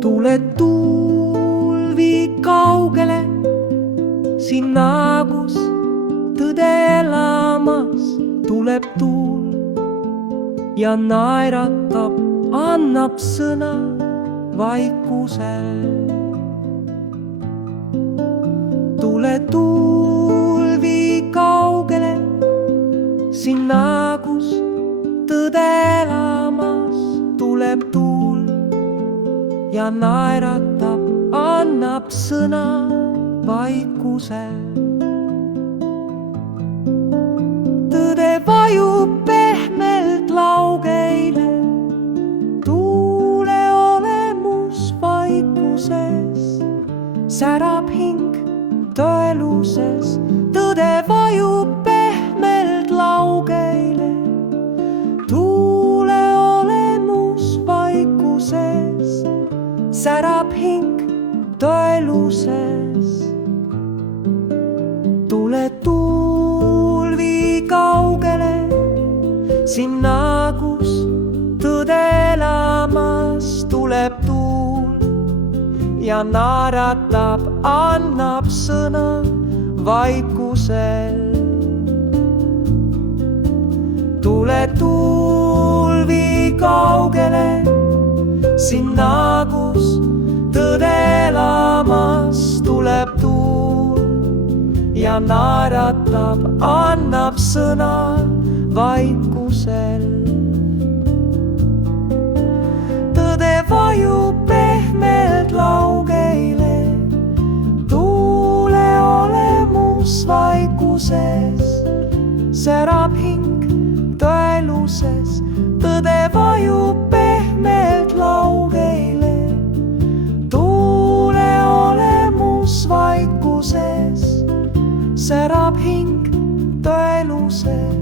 Tule tuul, vii kaugele, sinna, kus tõde elamas. Tuleb tuul ja naeratab, annab sõna vaikusel. Tule tuul, vii kaugele, sinna, kus tõde elamas. Tuleb tuul ja naeratab, annab sõna vaikusel. Tõde vajub pehmelt laugeile, tuule olemus vaikuses. Särab hing tõeluses, tõde vajub pehmelt laugeile, tuule olemus vaikuses. Särab hing tõeluses. Tule tuul, vii kaugele, sinna, kus tõde elamas. Tuleb tuul ja naeratab, annab sõna vaikusel. Tule tuul, vii kaugele, sinna, kus tõde elamas. Tuleb tuul ja naeratab, annab sõna vaikusel. Tõde vajub pehmelt laugeile, tuule olemus vaikuses. Särab hing tõeluses, tõde vajub pehmelt laugeile, tuule olemus vaikuses. Särab hing tõeluses.